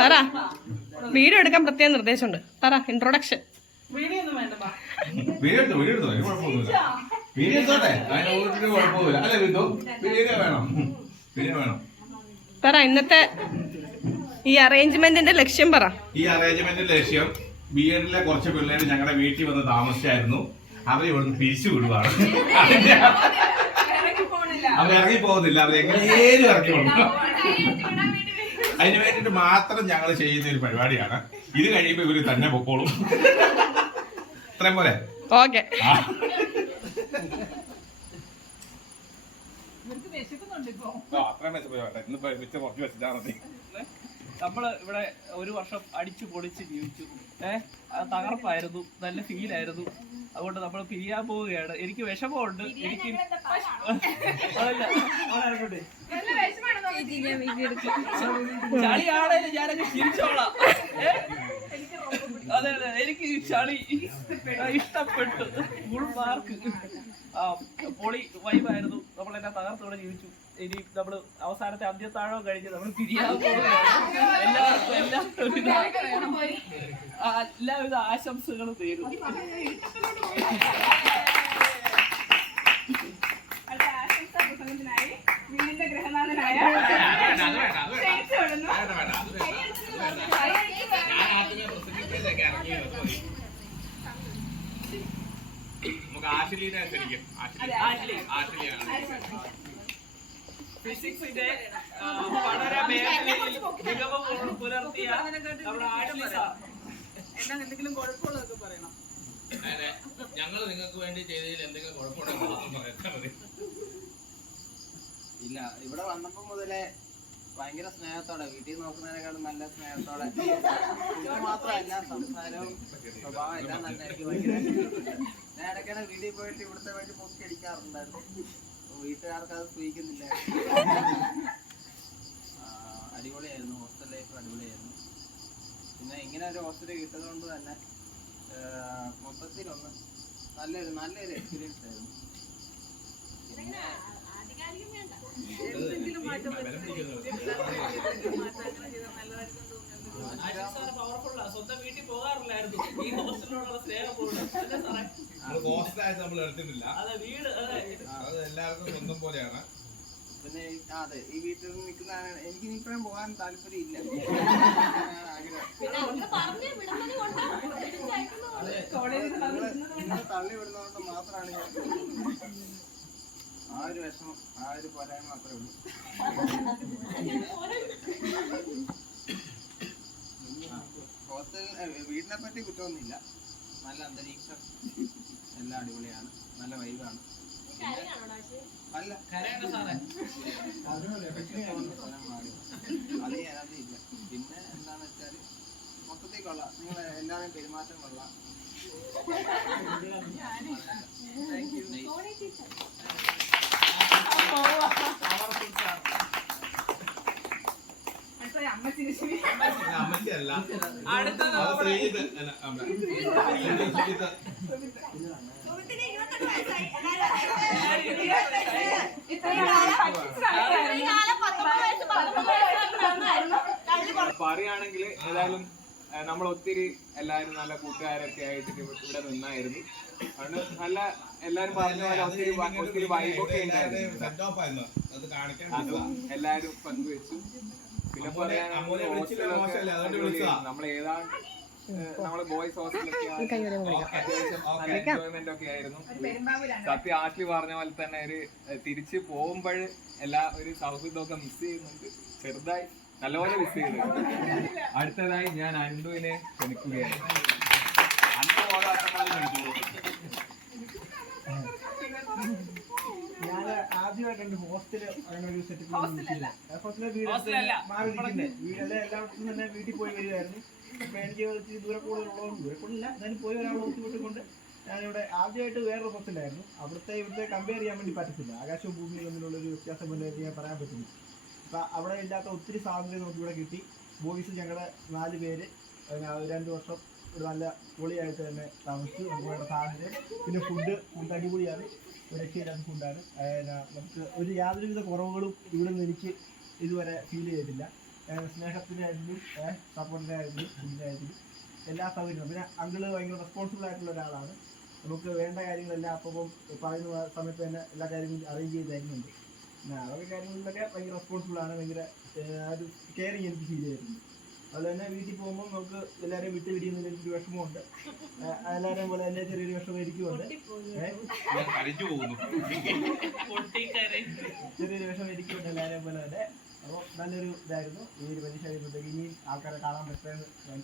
പറ വീഡിയോ എടുക്കാൻ പ്രത്യേക നിർദ്ദേശമുണ്ട്. പറ ഇൻട്രൊഡക്ഷൻ വീഡിയോ ഒന്നും വേണ്ട ബാ. വീഡിയോ വീഡിയോ എടുത്തോ അതിന് വീഡിയോ എടുത്തോട്ടെ? അതിന് ഒരു കുഴപ്പമില്ല അല്ലേ ബിന്ദു വീഡിയോ വേണം. വീഡിയോ വേണം. പറ ഇന്നത്തെ ഈ അറേഞ്ച്മെന്റിന്റെ ലക്ഷ്യം പറ. ഈ അറേഞ്ച്മെന്റിന്റെ ലക്ഷ്യം ബി എഡിലെ കുറച്ച് പിള്ളേർ ഞങ്ങളുടെ വീട്ടിൽ വന്ന് താമസിച്ചായിരുന്നു. അവരെ ഇവിടുന്ന് പിരിച്ചു വിടുവാണ്. അവർ ഇറങ്ങി പോകുന്നില്ല അവർ എങ്ങനെയും ഇറങ്ങി പോകുന്നു അതിന് വേണ്ടിട്ട് മാത്രം ഞങ്ങൾ ചെയ്യുന്ന ഒരു പരിപാടിയാണ്. ഇത് കഴിയുമ്പോ ഇവർ തന്നെ പൊക്കോളും. ഇത്രയും പോലെ. ഓക്കെ. നമ്മൾ ഇവിടെ ഒരു വർഷം അടിച്ചു പൊളിച്ച് ജീവിച്ചു. ഏഹ് തകർപ്പായിരുന്നു. നല്ല ഫീലായിരുന്നു അതുകൊണ്ട് നമ്മൾ പിരിയാൻ പോവുകയാണ്. എനിക്ക് വിഷമമുണ്ട്. എനിക്ക് അതല്ല, അവിടെ ആണേലും ഞാനങ്ങ് ചിരിച്ചോളാം? അതെ അതെ എനിക്ക് ഈ ചളി ഇഷ്ടപ്പെട്ടു. ഫുൾ മാർക്ക് ആ പൊളി വൈബായിരുന്നു നമ്മളെല്ലാം തകർത്തോടെ ജീവിച്ചു. ഇനി നമ്മൾ അവസാനത്തെ അന്ത്യത്താഴം കഴിഞ്ഞ് നമ്മൾ പിരിയാൻ എല്ലാവിധ എല്ലാവിധ ആശംസകളും നേരും വീടിന്റെ ഗ്രഹനാഥനായ ക്ഷണിച്ചു വിടുന്നു. ആശുലീനെ ശരിക്കും. ഫിസിക്സിന്റെ പഠന മേഖലയിൽ മികവ് പുലർത്തിയ നമ്മുടെ ആശ്ലി സാർ. ഞങ്ങൾ നിങ്ങൾക്ക് വേണ്ടി ചെയ്തതിൽ എന്തെങ്കിലും കുഴപ്പമുണ്ടെങ്കിൽ ഇല്ല ഇവിടെ വന്നപ്പോ മുതലേ ഭയങ്കര സ്നേഹത്തോടെ വീട്ടിൽ നോക്കുന്നതിനേക്കാളും നല്ല സ്നേഹത്തോടെ. ഇത് മാത്രമല്ല സംസാരവും സ്വഭാവം എല്ലാം തന്നെ എനിക്ക് ഭയങ്കര ഞാൻ ഇടയ്ക്കിടെ വീട്ടിൽ പോയിട്ട് ഇവിടുത്തെ വേണ്ടി പൊക്കി അടിക്കാറുണ്ടായിരുന്നു. വീട്ടുകാർക്ക് അത് സ്വീകരിക്കുന്നില്ല അടിപൊളിയായിരുന്നു. ഹോസ്റ്റൽ ലൈഫ് അടിപൊളിയായിരുന്നു. പിന്നെ ഇങ്ങനെ ഒരു ഹോസ്റ്റൽ കിട്ടുന്നത് കൊണ്ട് തന്നെ മൊത്തത്തിലൊന്ന് നല്ലൊരു നല്ലൊരു എക്സ്പീരിയൻസ് ആയിരുന്നു. പിന്നെ പവർഫുൾ സ്വന്തം വീട്ടിൽ പോകാറില്ലായിരുന്നു ഈ ഹോസ്റ്റലിനോടുള്ള സ്നേഹം പോലും അല്ലേ സാറേ നമ്മൾ എടുത്തിട്ടില്ല. അതെ വീട് അതെ. അത് എല്ലാവർക്കും സ്വന്തം പോലെയാണ്. പിന്നെ അതെ ഈ വീട്ടിൽ നിൽക്കുന്ന എനിക്ക് ഇനിയിപ്പോഴും പോകാൻ താല്പര്യം ഇല്ല തള്ളി വിടുന്നതുകൊണ്ട്. മാത്രമാണ് ഞാൻ ആ ഒരു വിഷമം ആ ഒരു പോരായ്മ മാത്രമേ ഉള്ളൂ ഹോസ്റ്റൽ വീടിനെ പറ്റി കുറ്റമൊന്നുമില്ല നല്ല അന്തരീക്ഷം. എല്ലാം അടിപൊളിയാണ്. നല്ല വൈബാണ്. അല്ല. അത് ഇല്ല. പിന്നെ എന്താന്ന് വെച്ചാൽ മൊത്തത്തിൽ കൊള്ളാം. നിങ്ങൾ എല്ലാവരും പെരുമാറ്റം കൊള്ളാം ശരി. അമ്മച്ചല്ല അടുത്തത് അത് നമ്മുടെ ശ്രീജിത്ത് അല്ല, അമ്മ. ശ്രീജിത്ത്. ഇത്രയും നാളെ പറ്റിച്ച് പറയുകയാണെങ്കിൽ ഏതായാലും നമ്മൾ ഒത്തിരി എല്ലാരും നല്ല കൂട്ടുകാരൊക്കെ ആയിട്ട് ഇവ- ഇവിടെ നിന്നായിരുന്നു. അതുകൊണ്ട് നല്ല എല്ലാരും പറഞ്ഞ പോലെ ഒത്തിരി ഒത്തിരി വൈബൊക്കെ ഉണ്ടായിരുന്നു. എല്ലാരും പങ്കുവെച്ചു. പിന്നെ വിളിച്ചതാ. നമ്മൾ ഏതാണ്ട് നമ്മൾ ബോയ്സ് ഹോസ്റ്റലൊക്കെ അത്യാവശ്യം നല്ല എൻജോയ്മെന്റ് ഒക്കെ ആയിരുന്നു. സത്യം ആഷ്ലി പറഞ്ഞ പോലെ തന്നെ ഒരു തിരിച്ച് പോകുമ്പോൾ എല്ലാ ഒരു സൗഹൃദമൊക്കെ മിസ് ചെയ്യുന്നുണ്ട്. ചെറുതായി നല്ലപോലെ മിസ് ചെയ്യുന്നുണ്ട് അടുത്തതായി ഞാൻ അൻഡുവിനെ ക്ഷണിക്കുകയാണ്. അൻഡു ഓരോ ആദ്യമായിട്ടുണ്ട് ഹോസ്റ്റൽ അങ്ങനെ ഒരു സെറ്റപ്പ്. ഹോസ്റ്റലിലെ വീട്. മാറി നിൽക്കുന്നത് വീടെല്ലാം എല്ലായിടത്തും തന്നെ വീട്ടിൽ പോയി വരുമായിരുന്നു അപ്പൊ എനിക്ക് ഇച്ചിരി ദൂരെ കൂടുതലുള്ളതുകൊണ്ട് ദൂരെ കൂടുതലില്ല എന്നാലും പോയി ഒരാളെ ഒത്തുവിട്ടുകൊണ്ട് ഞാനിവിടെ ആദ്യമായിട്ട് വേറൊരു ഹോസ്റ്റലായിരുന്നു അവിടുത്തെ ഇവിടുത്തെ കമ്പയർ ചെയ്യാൻ വേണ്ടി പറ്റത്തില്ല. ആകാശവും ഭൂമിയും തമ്മിലുള്ള ഒരു വ്യത്യാസം പോലെ ഞാൻ പറയാൻ പറ്റുന്നു അപ്പൊ അവിടെ ഇല്ലാത്ത ഒത്തിരി സ്വാതന്ത്ര്യം നമുക്ക് ഇവിടെ കിട്ടി. ബോയ്സ് ഞങ്ങളുടെ നാല് പേര്. രണ്ട് വർഷം ഒരു നല്ല പൊളിയായിട്ട് തന്നെ താമസിച്ചു. നമ്മുടെ സാഹചര്യം പിന്നെ ഫുഡ് ഫുഡ് അടിപൊളിയാണ്. ഒരു രക്ഷയില്ലാത്ത ഫുഡാണ് നമുക്ക് ഒരു യാതൊരുവിധ കുറവുകളും ഇവിടെ നിന്ന് എനിക്ക് ഇതുവരെ ഫീൽ ചെയ്തിട്ടില്ല. സ്നേഹത്തിനായിരുന്നു സപ്പോർട്ടിനായിരുന്നു ഫുഡിനായിരുന്നു എല്ലാ സൗകര്യവും പിന്നെ അങ്കിൾ ഭയങ്കര റെസ്പോൺസിബിൾ ആയിട്ടുള്ള ഒരാളാണ്. നമുക്ക് വേണ്ട കാര്യങ്ങളെല്ലാം അപ്പം പറയുന്ന സമയത്ത് തന്നെ എല്ലാ കാര്യങ്ങളും അറേഞ്ച് ചെയ്ത് തരുന്നുണ്ട്. പിന്നെ അതൊക്കെ കാര്യങ്ങളിലൊക്കെ ഭയങ്കര റെസ്പോൺസിബിൾ ആണ്. ഭയങ്കര ഒരു കെയറിങ് എനിക്ക് ഫീൽ ചെയ്തിട്ടുണ്ട്. അതുപോലെ തന്നെ വീട്ടിൽ പോകുമ്പോൾ നമുക്ക് എല്ലാവരെയും വിട്ട് പിരിയുന്നതിൽ ഒരു വിഷമമുണ്ട്. എല്ലാവരെയും പോലെ തന്നെ ചെറിയൊരു വിഷമം പൊട്ടിക്കറി ചെറിയൊരു വിഷമം എനിക്കുണ്ട് എല്ലാവരെയും പോലെ തന്നെ. അപ്പോൾ നല്ലൊരു ഇതായിരുന്നു. ഈ ഒരു പരീക്ഷ കഴിയുമ്പോഴത്തേക്ക് ഇനിയും ആൾക്കാരെ കാണാൻ പറ്റുമെന്ന് ഞാൻ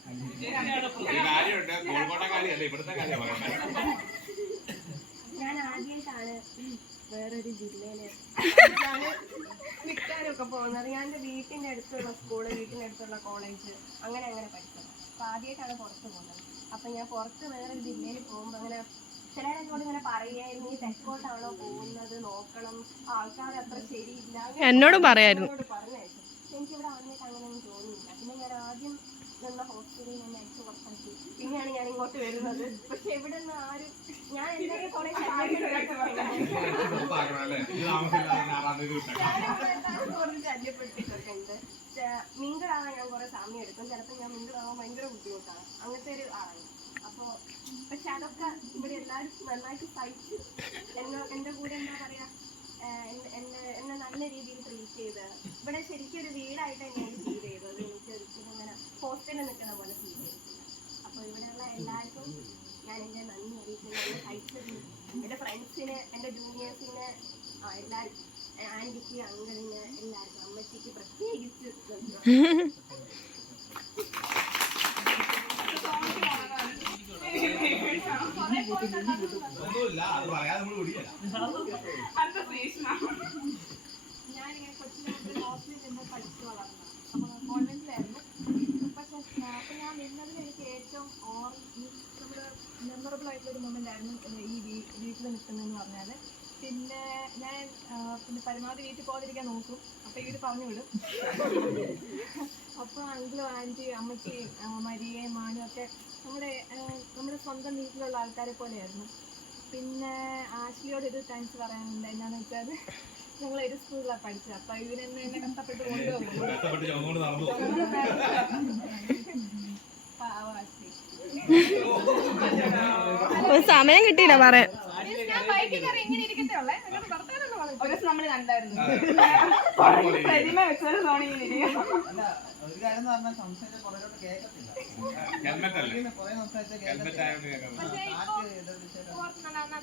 ഞാൻ ആദ്യമായിട്ടാണ് വേറൊരു ജില്ലയിൽ നിൽക്കാനൊക്കെ പോകുന്നത്. ഞാൻ എന്റെ വീട്ടിന്റെ അടുത്തുള്ള സ്കൂൾ വീട്ടിന്റെ അടുത്തുള്ള കോളേജ് അങ്ങനെ അങ്ങനെ പഠിച്ചത്. അപ്പോൾ ആദ്യമായിട്ടാണ് പുറത്ത് പോകുന്നത്. അപ്പം ഞാൻ പുറത്ത് വേറൊരു ജില്ലയിൽ പോകുമ്പോൾ അങ്ങനെ ചിലരോട് ഇങ്ങനെ പറയായിരുന്നു ഈ തെക്കോട്ടാണോ പോകുന്നത്? നോക്കണം. ആൾക്കാർ അത്ര ശരിയില്ല എന്നോട് പറയായിരുന്നു. എന്നോട് പക്ഷെ എനിക്കിവിടെ വന്നിട്ട് അങ്ങനെയൊന്നും തോന്നിയില്ല പിന്നെ ഞാൻ ആദ്യം നിന്ന ഹോസ്റ്റലിൽ നിന്ന് അയച്ചു പിന്നെയാണ് ഞാൻ ഇങ്ങോട്ട് വരുന്നത്. പക്ഷെ ഇവിടെ നിന്ന് ആരും ഞാൻ എന്തൊക്കെ കുറെ ഉണ്ട് മിങ്കിളാവാൻ ഞാൻ കുറെ സമയം എടുക്കും. ചിലപ്പോൾ ഞാൻ മിങ്കിളാവാൻ ഭയങ്കര ബുദ്ധിമുട്ടാണ്. അങ്ങനത്തെ ഒരു ആളാണ്. അപ്പോൾ പക്ഷെ അതൊക്കെ ഇവിടെ എല്ലാവരും നന്നായിട്ട് സഹിച്ച് എന്നെ എന്റെ കൂടെ എന്താ പറയാ എന്നെ എന്നെ- എന്നെ നല്ല രീതിയിൽ ട്രീറ്റ് ചെയ്ത് ഇവിടെ ശരിക്കും ഒരു വീടായിട്ട് തന്നെയാണ് ഫീൽ ചെയ്തത് എനിക്ക് ഒരിക്കലും അങ്ങനെ ഹോസ്റ്റലിൽ നിൽക്കുന്ന പോലെ ഫീൽ ചെയ്തിട്ടില്ല അപ്പോൾ ഇവിടെയുള്ള എല്ലാവർക്കും ഞാൻ എന്റെ നന്ദി അറിയിക്കുന്നു. എന്നെ എന്റെ ഫ്രണ്ട്സിന് എന്റെ ജൂനിയേഴ്സിന് എല്ലാവർക്കും ആന്റിക്ക് അങ്കിളിന് എല്ലാവർക്കും അമ്മച്ചിക്ക് പ്രത്യേകിച്ച്. ഒന്നുമില്ല അത് പറയാതെ നമ്മൾ കുടിയല്ല അടുത്ത ശ്രീഷ്ണ ഞാനിങ്ങനെ കൊച്ചിലെ മുതൽ ഹോസ്റ്റലിൽ നിന്ന് പഠിച്ചു വളർന്നു അപ്പോൾ കോൺവെന്റിലായിരുന്നു പക്ഷെ അപ്പോൾ ഞാൻ വരുന്നതിൽ എനിക്ക് ഏറ്റവും ഓർ നമ്മുടെ മെമ്മറബിൾ ആയിട്ടുള്ള ഒരു മൊമെന്റ് ആയിരുന്നു ഏഹ് ഈ വീ വീട്ടിൽ നിൽക്കുന്നതെന്ന് പറഞ്ഞാൽ പിന്നെ ഞാൻ പിന്നെ പരമാവധി വീട്ടിൽ പോകാതിരിക്കാൻ നോക്കും. അപ്പോൾ ഇവർ പറഞ്ഞു വിടും. അപ്പോൾ അങ്കിളും ആന്റി അമ്മച്ചി മരിയെ മരിയയും മാനും ഒക്കെ നമ്മുടെ നമ്മുടെ സ്വന്തം വീട്ടിലുള്ള ആൾക്കാരെ പോലെയായിരുന്നു. പിന്നെ ആശ്ലിയോട് ഒരു താങ്ക്സ് പറയാനുണ്ട്. എന്നാന്ന് വെച്ചാൽ ഞങ്ങൾ ഒരു സ്കൂളിലാണ് പഠിച്ചത്. അപ്പൊ ഇവരെന്നെ എന്നെ കഷ്ടപ്പെട്ട് കൊണ്ടുപോകും. ഒരു സമയം കിട്ടിയില്ല പറയാൻ.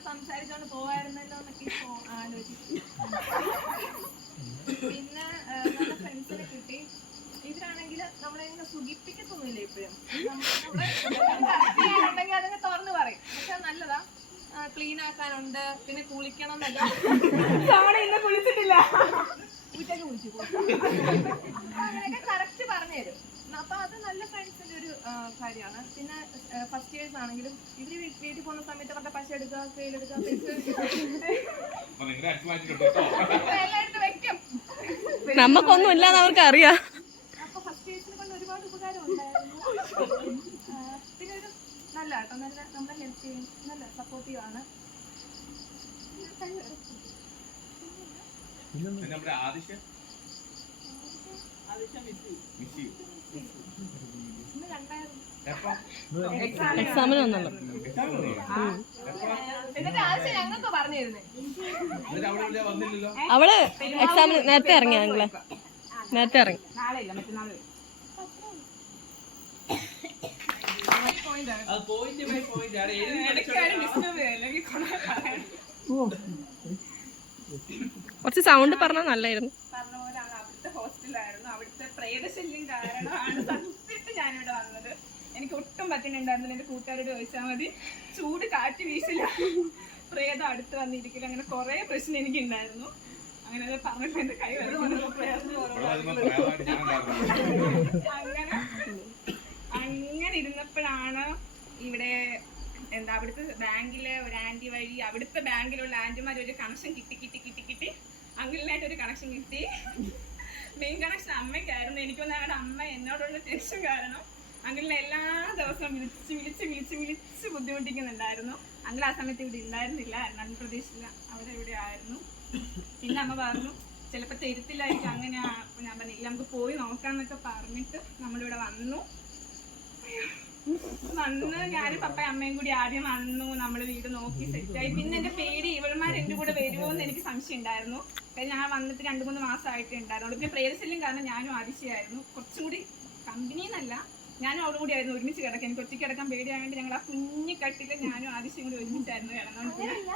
സംസാരിച്ചോണ്ട് പോവായിരുന്നല്ലോ എന്നൊക്കെ ആലോചിച്ചു പിന്നെ ആ, ഫ്രണ്ട്സിനെ കിട്ടി. ഇവരാണെങ്കിൽ നമ്മളെ സുഖിപ്പിക്കത്തൊന്നുമില്ല ഇപ്പോഴും ഉണ്ടെങ്കിൽ അതങ്ങ് തുറന്നു പറയും പക്ഷെ അത് നല്ലതാ ക്ലീൻ ആക്കാനുണ്ട് പിന്നെ കുളിക്കണം എന്നല്ല തവണ ഇന്ന് കുളിച്ചിട്ടില്ല. ഉച്ചയ്ക്ക് കുളിച്ചു അങ്ങനെയൊക്കെ കറക്റ്റ് പറഞ്ഞുതരും. അപ്പൊ അത് നല്ല ഫ്രണ്ട്സിന്റെ ഒരു കാര്യമാണ്. പിന്നെ ഫസ്റ്റ് ഇയേഴ്സ് ആണെങ്കിലും ഇവർ വീട്ടിൽ പോകുന്ന സമയത്ത് പറഞ്ഞ പശ എടുക്കുക കയ്യിൽ എടുക്കുക എല്ലായിടത്തും വെക്കും നമുക്കൊന്നും ഇല്ലാന്ന് അവർക്ക് അറിയാം അപ്പൊ ഫസ്റ്റ് ഇയേഴ്സിനെ കൊണ്ട് ഒരുപാട് ഉപകാരം ഉണ്ടായിരുന്നു നല്ല കേട്ടോ. നല്ല നമ്മളെ ഹെൽപ്പ് ചെയ്യും. നല്ല സപ്പോർട്ടീവ് ആണ്. നമ്മുടെ ആദിശ്യം എക്സാമിന് വന്നില്ലേ? അവൾ എക്സാമിന് നേരത്തെ ഇറങ്ങിയ നിങ്ങളെ നേരത്തെ ഇറങ്ങി. കുറച്ച് സൗണ്ട് പറഞ്ഞാൽ നല്ലായിരുന്നു. പറഞ്ഞ അവിടുത്തെ ഹോസ്റ്റലായിരുന്നു അവിടുത്തെ പ്രേതശല്യം കാരണമാണ് സത്യത്തിൽ ഞാനിവിടെ വന്നത്. എനിക്ക് ഒട്ടും പറ്റുന്നുണ്ടായിരുന്നില്ല. എന്റെ കൂട്ടുകാരോട് ചോദിച്ചാൽ മതി. ചൂട് കാറ്റ് വീശില്ല പ്രേതം അടുത്ത് വന്നിരിക്കില്ല അങ്ങനെ കുറെ പ്രശ്നം എനിക്ക് ഉണ്ടായിരുന്നു അങ്ങനെ പറഞ്ഞിട്ട് പറഞ്ഞപ്പോൾ എന്റെ കൈ വരുന്നു അങ്ങനെ ഇവിടെ എന്താ അവിടുത്തെ ബാങ്കിലെ ഒരു ആന്റി വഴി അവിടുത്തെ ബാങ്കിലുള്ള ആന്റിമാർ ഒരു കണക്ഷൻ കിട്ടി കിട്ടി കിട്ടി കിട്ടി. അങ്കിളിനായിട്ട് ഒരു കണക്ഷൻ കിട്ടി. മെയിൻ കണക്ഷൻ അമ്മയ്ക്കായിരുന്നു. എനിക്കൊന്നും അവിടെ അമ്മ എന്നോടുള്ള ടെൻഷൻ കാരണം അങ്കിളിനെ എല്ലാ ദിവസവും വിളിച്ച് വിളിച്ച് വിളിച്ച് വിളിച്ച് ബുദ്ധിമുട്ടിക്കുന്നുണ്ടായിരുന്നു. അങ്കിൾ ആ സമയത്ത് ഇവിടെ ഉണ്ടായിരുന്നില്ല എറണാകുളം പ്രദേശില്ല അവരെവിടെ ആയിരുന്നു. പിന്നെ അമ്മ പറഞ്ഞു ചിലപ്പോൾ തരുത്തില്ലായിരിക്കും അങ്ങനെ ഞാൻ പറഞ്ഞില്ല നമുക്ക് പോയി നോക്കാന്നൊക്കെ പറഞ്ഞിട്ട് നമ്മളിവിടെ വന്നു. വന്ന് ഞാനും പപ്പയും അമ്മയും കൂടി ആദ്യം വന്നു. നമ്മൾ വീട് നോക്കി സെറ്റായി പിന്നെ എന്റെ പേടി ഇവൾമാർ എന്റെ കൂടെ വരുമോ എന്ന് എനിക്ക് സംശയം ഉണ്ടായിരുന്നു. കാര്യം ഞാൻ വന്നിട്ട് രണ്ട് മൂന്ന് മാസമായിട്ടേ ഉണ്ടായിരുന്നു പിന്നെ പ്രേരശല്യം കാരണം ഞാനും ആദിശയായിരുന്നു കുറച്ചും കൂടി കമ്പനി എന്നല്ല ഞാനും അവളും കൂടി ആയിരുന്നു ഒരുമിച്ച് കിടക്കാൻ. എനിക്ക് ഒറ്റയ്ക്ക് കിടക്കാൻ പേടിയായതുകൊണ്ട് ഞങ്ങൾ ആ കുഞ്ഞു കട്ടിൽ ഞാനും ആദിശ്യം കൂടി ഒരുമിച്ചായിരുന്നു കിടന്നോണ്ടിരുന്നത്.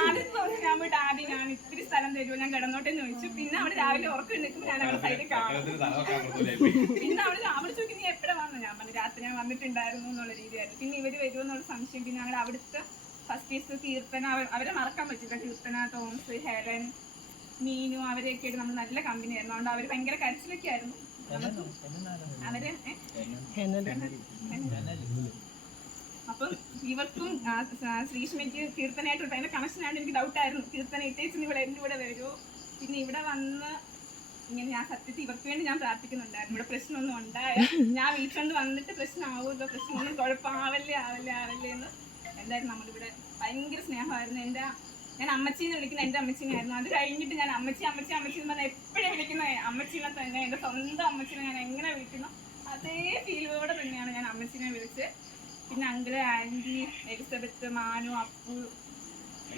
ആദ്യത്തെ ദിവസം ഞാൻ പോയിട്ട് ആദ്യം ഞാൻ ഇത്തിരി സ്ഥലം തരുമോ ഞാൻ കിടന്നോട്ടെ എന്ന് ചോദിച്ചു. പിന്നെ അവൾ രാവിലെ ഉറക്കം നിൽക്കുമ്പോൾ ഞാൻ അവളെ സൈഡിൽ കാണും. പിന്നെ അവൾ അവൾ ചോദിക്കും നീ എപ്പോഴാ വന്നു ഞാൻ പറഞ്ഞു രാത്രി ഞാൻ വന്നിട്ടുണ്ടായിരുന്നു എന്നുള്ള രീതിയായിരുന്നു. പിന്നെ ഇവർ വരുമെന്നുള്ള സംശയം. പിന്നെ ഞങ്ങൾ അവിടുത്തെ ഫസ്റ്റ് ഈസ് കീർത്തന അവരെ മറക്കാൻ പറ്റില്ല. കീർത്തന തോമസ് ഹെലൻ മീനു അവരെയൊക്കെ ആയിട്ട് നമ്മൾ നല്ല കമ്പനി ആയിരുന്നു. അതുകൊണ്ട് അവർ ഭയങ്കര കരച്ചിലൊക്കെ ആയിരുന്നു. അവർ? അപ്പം ഇവർക്കും ശ്രീഷ്മയ്ക്ക് കീർത്തനയായിട്ട് ഭയങ്കര കണക്ഷനായിട്ട് എനിക്ക് ഡൗട്ടായിരുന്നു കീർത്തന ഇട്ടേച്ചിന് ഇവിടെ എന്റെ കൂടെ വരുമോ പിന്നെ ഇവിടെ വന്ന് ഇങ്ങനെ ഞാൻ സത്യത്തിൽ ഇവർക്ക് വേണ്ടി ഞാൻ പ്രാർത്ഥിക്കുന്നുണ്ടായിരുന്നു. ഇവിടെ പ്രശ്നമൊന്നും ഉണ്ടായ ഞാൻ വീട്ടിൽ വന്നിട്ട് പ്രശ്നമാവുമല്ലോ പ്രശ്നമൊന്നും കുഴപ്പമാവല്ലേ ആവല്ലേ ആവല്ലേ എന്ന് എന്തായാലും നമ്മളിവിടെ ഭയങ്കര സ്നേഹമായിരുന്നു. എന്റെ ഞാൻ അമ്മച്ചീന്ന് വിളിക്കുന്ന എന്റെ അമ്മച്ചീനായിരുന്നു അത് കഴിഞ്ഞിട്ട് ഞാൻ അമ്മച്ചി അമ്മച്ചി അമ്മച്ചി എന്ന് പറഞ്ഞാൽ എപ്പോഴും വിളിക്കുന്ന അമ്മച്ചീനെ തന്നെ എന്റെ സ്വന്തം അമ്മച്ചിനെ ഞാൻ എങ്ങനെ വിളിക്കുന്നു? അതേ ഫീലോടെ തന്നെയാണ് ഞാൻ അമ്മച്ചിനെ വിളിച്ച് പിന്നെ അങ്കിൾ ആന്റി എലിസബത്ത് മാനു അപ്പു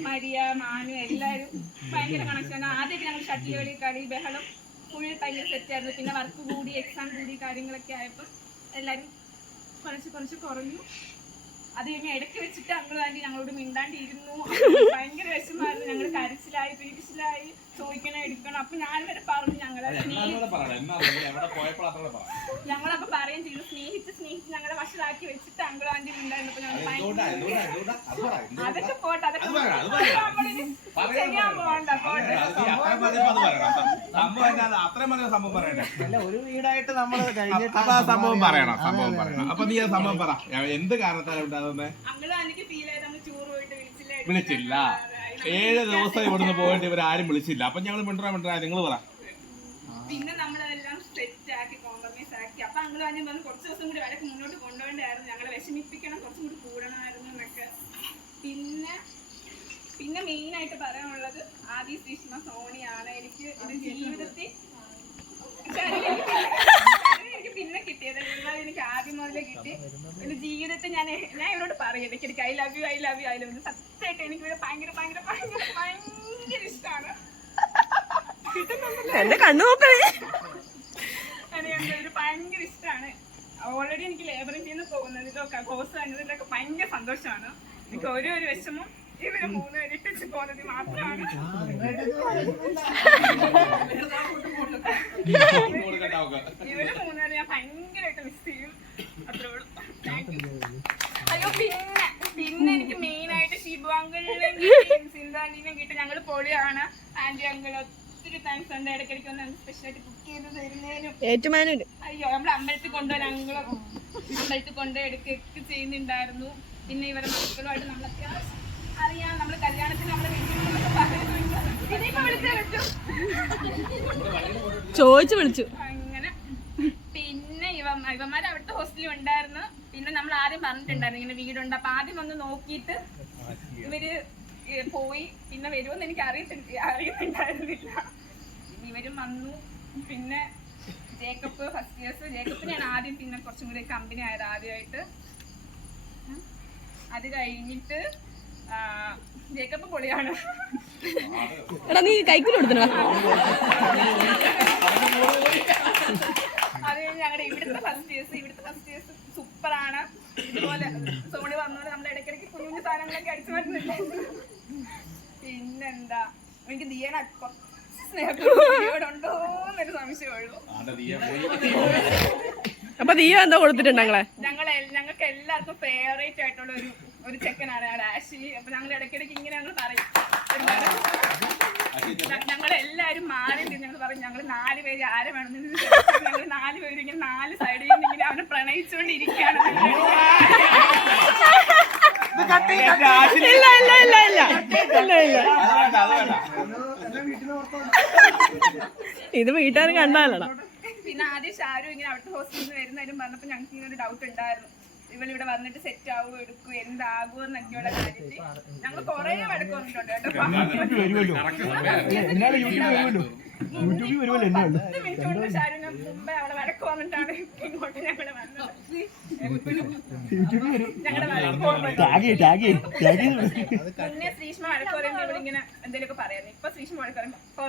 മരിയ മാനു എല്ലാവരും ഭയങ്കര കണക്ഷൻ ആദ്യമൊക്കെ ഞങ്ങൾ ഷട്ടിൽ കളി കളി ബഹളം ഫുൾ ഭയങ്കര സെറ്റായിരുന്നു പിന്നെ വർക്ക് കൂടി എക്സാം കൂടി കാര്യങ്ങളൊക്കെ ആയപ്പോൾ എല്ലാവരും കുറച്ച് കുറച്ച് കുറഞ്ഞു. അത് കഴിഞ്ഞ് ഇടയ്ക്ക് വെച്ചിട്ട് അങ്കിൾ ആന്റി ഞങ്ങളോട് മിണ്ടാണ്ടിരുന്നു. ഭയങ്കര വിഷമായിരുന്നു ഞങ്ങൾ കരച്ചിലായി പീഡിച്ചിലായി. ചോദിക്കണം എടുക്കണം. അപ്പൊ ഞാൻ വരെ പറഞ്ഞു ഞങ്ങളെ ഞങ്ങളപ്പൊ പറയും പറയുകയും ചെയ്തു സ്നേഹിച്ച് സ്നേഹിച്ച് ഞങ്ങളെ വഷളാക്കി വെച്ചിട്ട് അങ്കിൾ ആന്റി ഉണ്ടായിരുന്നപ്പോ ഞങ്ങൾ ഭയങ്കര അതൊക്കെ പോട്ടെ അതൊക്കെ ഒരു വീടായിട്ട് നമ്മൾ കഴിഞ്ഞിട്ട് ആ സംഭവം പറയണം സംഭവം പറയണം. അപ്പൊ നീ ആ സംഭവം പറ. എന്ത് ഉണ്ടാകുന്നത് ആന്റിക്ക് ഫീൽ ആയത് നമ്മൾ ടൂർ പോയിട്ട് വിളിച്ചില്ല വിളിച്ചില്ല. ഏഴ് ദിവസം ഇവിടുന്ന് പോയിട്ട് ഇവരാരും വിളിച്ചില്ല. അപ്പൊ ഞങ്ങൾ മിണ്ടറ മിണ്ടറ നിങ്ങൾ പറ. പിന്നെ നമ്മളെല്ലാം സെറ്റ് ആക്കി കോംപ്രമൈസ് ആക്കി. അപ്പൊ അങ്കിൾ പറഞ്ഞു പറഞ്ഞു കുറച്ച് ദിവസം കൂടി വരക്ക് മുന്നോട്ട് കൊണ്ടുപോകണ്ടായിരുന്നു. ഞങ്ങളെ വിഷമിപ്പിക്കണം കുറച്ചും കൂടി കൂടണമായിരുന്നു എന്നൊക്കെ. പിന്നെ പിന്നെ മെയിൻ ആയിട്ട് പറയാനുള്ളത് ആദി ശ്രീഷ്മ സോണിയാണ്. എനിക്ക് ഇത് ജീവിതത്തിൽ എനിക്ക് പിന്നെ കിട്ടിയത്. എനിക്ക് ആദ്യം മുതലേ കിട്ടി. എന്റെ ജീവിതത്തിൽ ഞാൻ ഞാൻ ഇവരോട് പറയും. ഇടയ്ക്കിടയ്ക്ക് I love you I love you I love you സത്യമായിട്ട് എനിക്ക് ഇവരെ ഭയങ്കര ഭയങ്കര ഭയങ്കര ഭയങ്കര ഇഷ്ടമാണ് എന്റെ കണ്ണു നോക്കണേ ഭയങ്കര ഇഷ്ടമാണ് ഓൾറെഡി എനിക്ക് ലേബറിംഗ് ചെയ്യുന്ന പോകുന്നതിലൊക്കെ കോഴ്സ് കഴിഞ്ഞതിലൊക്കെ ഭയങ്കര സന്തോഷമാണ്. എനിക്ക് ഓരോ ഒരു വിഷമം ഇവർ മൂന്ന് പേര് ഇട്ടിച്ച് പോകുന്നത് മാത്രമാണ്. ഇവർ മൂന്നുപേരെ ഞാൻ ഭയങ്കരമായിട്ട് മിസ് ചെയ്യും. അത്രേ ഉള്ളൂ. Thank you. അയ്യോ പിന്നെ പിന്നെ എനിക്ക് മെയിൻ ആയിട്ട് ഷിബു കിട്ടി. ഞങ്ങൾ പൊളിയാണ്. ആന്റി അങ്കിൾ ഒത്തിരി താങ്ക്സ് ഉണ്ട്. ഇടയ്ക്കിടയ്ക്ക് ഒന്ന് സ്പെഷ്യലായിട്ട് കുക്ക് ചെയ്ത് തരുന്നതിനും. ഏറ്റുമാനൂര്. അയ്യോ നമ്മൾ അമ്പലത്തിൽ കൊണ്ടുപോയി അങ്കിളും അമ്പലത്തിൽ എടുക്കുകയൊക്കെ ചെയ്യുന്നുണ്ടായിരുന്നു. പിന്നെ ഇവരെ മക്കളുമായിട്ട് നമ്മൾ അത്യാവശ്യം അറിയാം. നമ്മൾ കല്യാണത്തിന് നമ്മളെ പറ്റൂ ചോദിച്ചു വിളിച്ചു. അങ്ങനെ. പിന്നെ ഇവ ഇവന്മാർ അവിടുത്തെ ഹോസ്റ്റലിൽ ഉണ്ടായിരുന്നു. പിന്നെ നമ്മൾ ആദ്യം പറഞ്ഞിട്ടുണ്ടായിരുന്നു. ഇങ്ങനെ വീടുണ്ട്. അപ്പൊ ആദ്യം ഒന്ന് നോക്കിയിട്ട് ഇവർ പോയി. പിന്നെ വരുമെന്ന് എനിക്ക് അറിയത്തില്ല അറിയുന്നുണ്ടായിരുന്നില്ല ഇവരും വന്നു. പിന്നെ ജേക്കബ് ഫസ്റ്റ് ഇയേഴ്സ് ജേക്കബിനെയാണ് ആദ്യം പിന്നെ കുറച്ചും കൂടി കമ്പനി ആയത് ആദ്യമായിട്ട്. അത് കഴിഞ്ഞിട്ട് ജേക്കബ് പൊളിയാണ്. എടാ നീ കൈക്കൂലി കൊടുത്തണ അത് ഞങ്ങളുടെ ഇവിടുത്തെ ഫസ്റ്റ് ഇയേഴ്സ് ഇവിടുത്തെ ഫസ്റ്റ് ഇയേഴ്സ് സൂപ്പറാണ് ഇതുപോലെ സോണി വന്നോണ്ട് നമ്മൾ ഇടയ്ക്കിടയ്ക്ക് കുഞ്ഞു കുഞ്ഞു സാധനങ്ങളൊക്കെ അടിച്ചു വരുന്നില്ലേ പിന്നെന്താ? എനിക്ക് ദിയന കുറച്ച് സ്നേഹത്തോടുണ്ടോ എന്നൊരു സംശയമുള്ളൂ അപ്പൊ ദിയ എന്താ കൊടുത്തിട്ടുണ്ട് ഞങ്ങളെ? ഞങ്ങൾ ഞങ്ങൾക്ക് എല്ലാവർക്കും ഫേവറേറ്റ് ആയിട്ടുള്ള ഒരു ഒരു ചെക്കനാണ് ആ ആഷ്ലി അപ്പൊ ഞങ്ങൾ ഇടയ്ക്കിടയ്ക്ക് ഇങ്ങനെ ഞങ്ങൾ പറയും. ഞങ്ങൾ എല്ലാവരും മാറി ഞങ്ങൾ പറയും. ഞങ്ങൾ നാല് പേര് ആരെ വേണമെന്ന് ഞങ്ങൾ നാല് പേര് ഇങ്ങനെ നാല് സൈഡിൽ നിന്ന് ഇങ്ങനെ അവനെ പ്രണയിച്ചുകൊണ്ടിരിക്കുകയാണ്. ഇല്ല ഇല്ല ഇല്ല ഇല്ല ഇല്ല. ഇല്ല ഇത് വീട്ടുകാർ കണ്ടാലടാ പിന്നെ ആദ്യം ഷാരു ഇങ്ങനെ അവിടുത്തെ ഹോസ്റ്റലിൽ നിന്ന് വരുന്നതിലും പറഞ്ഞപ്പോൾ ഞങ്ങൾക്ക് ഇങ്ങനെ ഒരു ഡൗട്ട് ഉണ്ടായിരുന്നു. ഇവളിവിടെ വന്നിട്ട് സെറ്റ് ആവുമോ എടുക്കും എന്താകുമോ എന്നൊക്കെയുള്ള കാര്യത്തിൽ ഞങ്ങൾ കുറെ വഴക്ക് വന്നിട്ടുണ്ട് കേട്ടോ. യൂട്യൂബിൽ വരുമല്ലോ. മുമ്പേ വഴക്ക് വന്നിട്ടാണ് ഇങ്ങോട്ട് ഞങ്ങൾ വന്നത്. ശ്രീഷ്മ വഴക്ക് പറയുമ്പോൾ ഇവിടെ ഇങ്ങനെ എന്തെങ്കിലുമൊക്കെ ഇപ്പൊ ശ്രീഷ്മ വഴക്ക് പറയുമ്പോ ഇപ്പൊ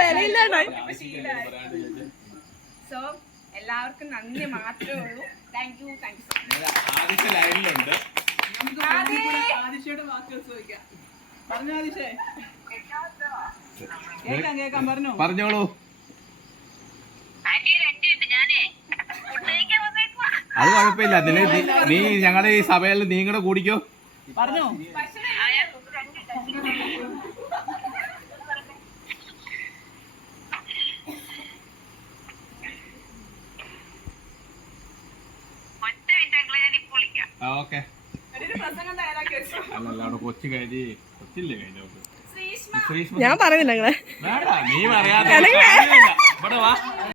വിലയില്ലാണ്ടായി. സോ എല്ലാവർക്കും നന്ദി മാത്രമേ ഉള്ളൂ. Thank you thank you so much ആദ്യത്തെ ലൈനിലുണ്ട്. ആദിശയുടെ വാക്കുകൾ ചോദിക്കാം. പറഞ്ഞു ആദിശേ. കേക്കാം കേക്കാം പറഞ്ഞോ. പറഞ്ഞോളൂ. അത് കുഴപ്പമില്ല. നിന്നെ നീ- നീ ഞങ്ങളുടെ ഈ സഭയിൽ നീ കൂടെ കൂടിക്കോ. പറഞ്ഞോ. ഞാൻ പറയുന്നില്ല നിങ്ങളെ. നീ പറയാതെ. വാ.